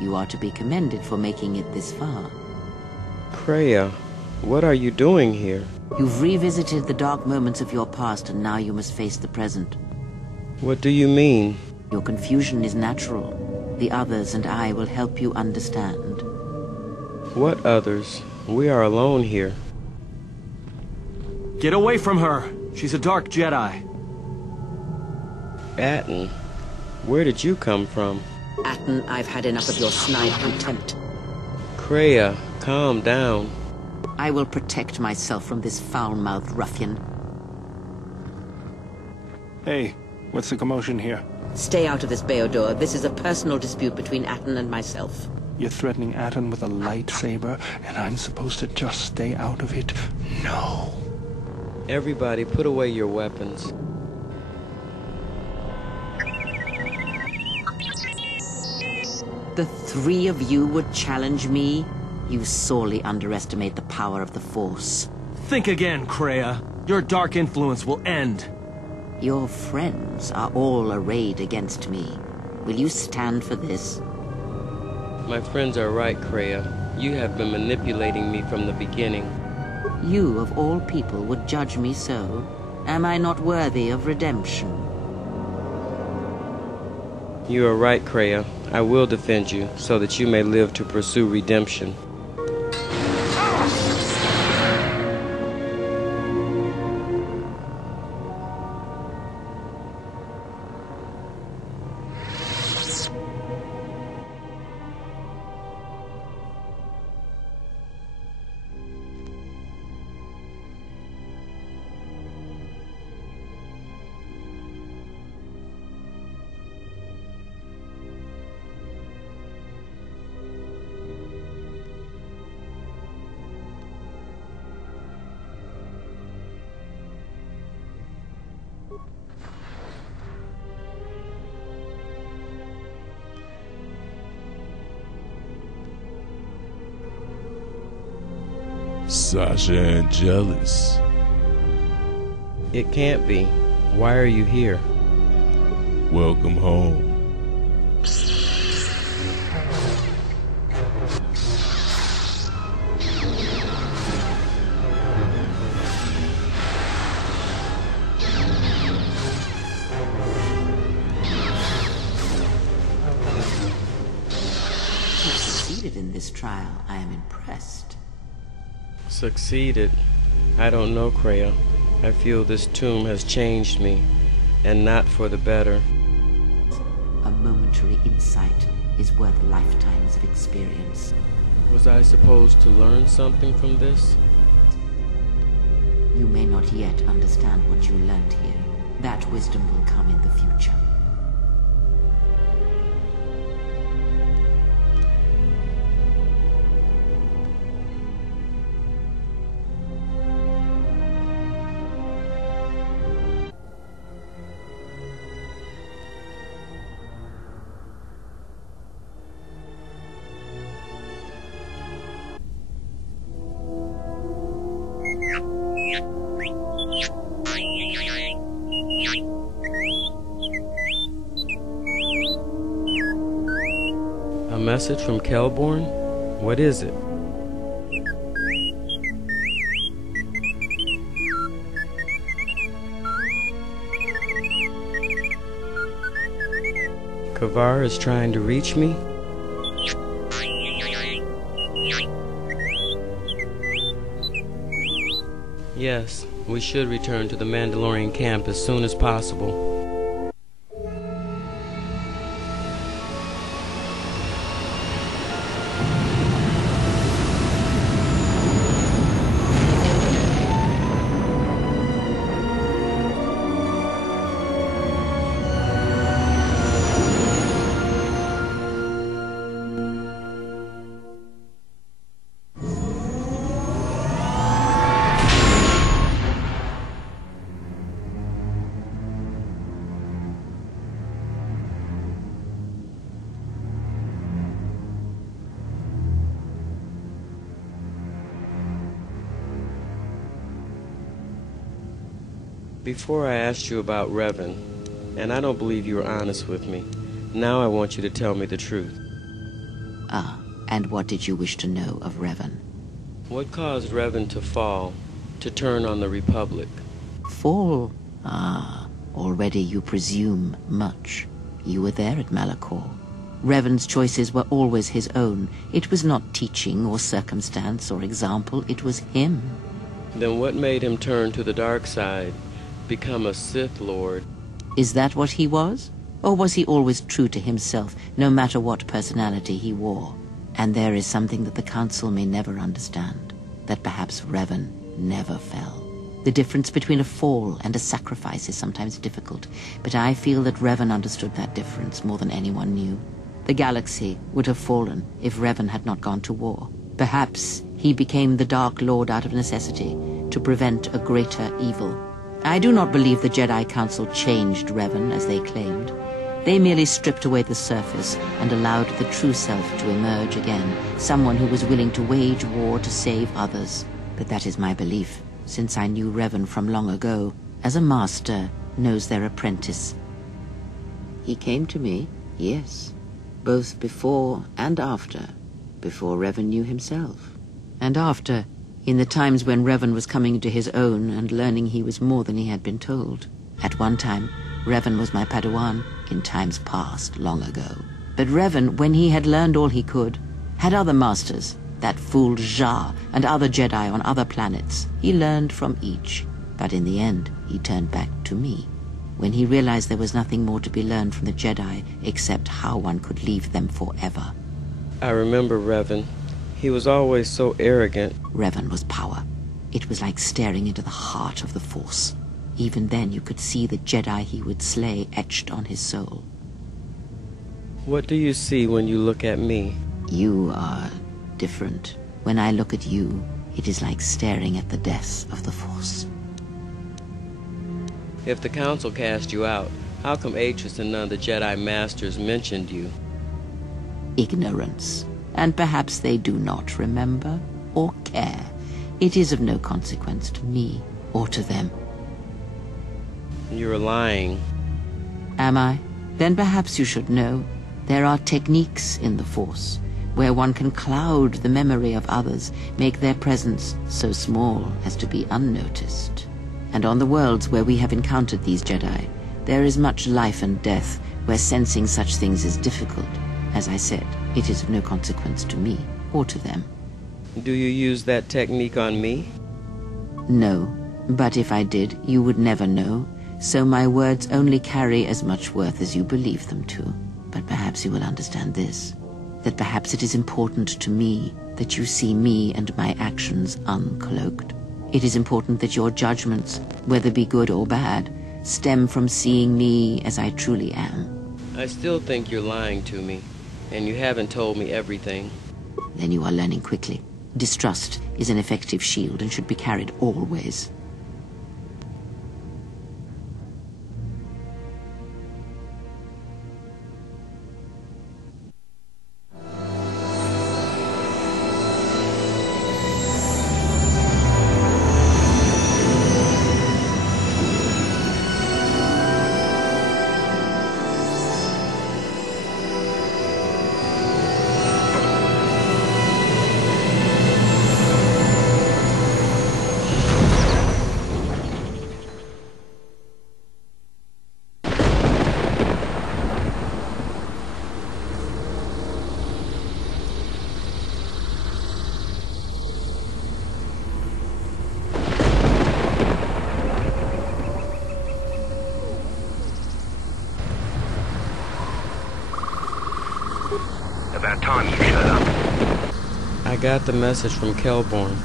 You are to be commended for making it this far. Kreia, what are you doing here? You've revisited the dark moments of your past, and now you must face the present. What do you mean? Your confusion is natural. The others and I will help you understand. What others? We are alone here. Get away from her! She's a dark Jedi. Atten, where did you come from? Atten, I've had enough of your snide contempt. Kreia, calm down. I will protect myself from this foul-mouthed ruffian. Hey, what's the commotion here? Stay out of this, Beodor. This is a personal dispute between Atten and myself. You're threatening Atten with a lightsaber, and I'm supposed to just stay out of it? No. Everybody, put away your weapons. The three of you would challenge me? You sorely underestimate the power of the Force. Think again, Kreia. Your dark influence will end. Your friends are all arrayed against me. Will you stand for this? My friends are right, Kreia. You have been manipulating me from the beginning. You, of all people, would judge me so. Am I not worthy of redemption? You are right, Kreia. I will defend you, so that you may live to pursue redemption. Sasha and jealous. It can't be. Why are you here? Welcome home. You succeeded in this trial. I am impressed. Succeeded? I don't know, Kreia. I feel this tomb has changed me, and not for the better. A momentary insight is worth lifetimes of experience. Was I supposed to learn something from this? You may not yet understand what you learned here. That wisdom will come in the future. A message from Kelborn? What is it? Kavar is trying to reach me? Yes, we should return to the Mandalorian camp as soon as possible. Before I asked you about Revan, and I don't believe you were honest with me. Now I want you to tell me the truth. Ah, and what did you wish to know of Revan? What caused Revan to fall, to turn on the Republic? Fall? Ah, already you presume much. You were there at Malachor. Revan's choices were always his own. It was not teaching or circumstance or example, it was him. Then what made him turn to the dark side, become a Sith Lord? Is that what he was? Or was he always true to himself, no matter what personality he wore? And there is something that the Council may never understand, that perhaps Revan never fell. The difference between a fall and a sacrifice is sometimes difficult, but I feel that Revan understood that difference more than anyone knew. The galaxy would have fallen if Revan had not gone to war. Perhaps he became the Dark Lord out of necessity, to prevent a greater evil. I do not believe the Jedi Council changed Revan as they claimed. They merely stripped away the surface and allowed the true self to emerge again, someone who was willing to wage war to save others. But that is my belief, since I knew Revan from long ago, as a master knows their apprentice. He came to me, yes, both before and after, before Revan knew himself. And after, in the times when Revan was coming to his own and learning he was more than he had been told. At one time, Revan was my Padawan, in times past, long ago. But Revan, when he had learned all he could, had other masters, that fool Jah and other Jedi on other planets. He learned from each, but in the end, he turned back to me. When he realized there was nothing more to be learned from the Jedi except how one could leave them forever. I remember Revan. He was always so arrogant. Revan was power. It was like staring into the heart of the Force. Even then you could see the Jedi he would slay etched on his soul. What do you see when you look at me? You are different. When I look at you, it is like staring at the death of the Force. If the Council cast you out, how come Atrus and none of the Jedi Masters mentioned you? Ignorance. And perhaps they do not remember or care. It is of no consequence to me or to them. You're lying. Am I? Then perhaps you should know. There are techniques in the Force where one can cloud the memory of others, make their presence so small as to be unnoticed. And on the worlds where we have encountered these Jedi, there is much life and death where sensing such things is difficult. As I said, it is of no consequence to me or to them. Do you use that technique on me? No, but if I did, you would never know. So my words only carry as much worth as you believe them to. But perhaps you will understand this, that perhaps it is important to me that you see me and my actions uncloaked. It is important that your judgments, whether be good or bad, stem from seeing me as I truly am. I still think you're lying to me, and you haven't told me everything. Then you are learning quickly. Distrust is an effective shield and should be carried always. About time you showed up. I got the message from Kelborn.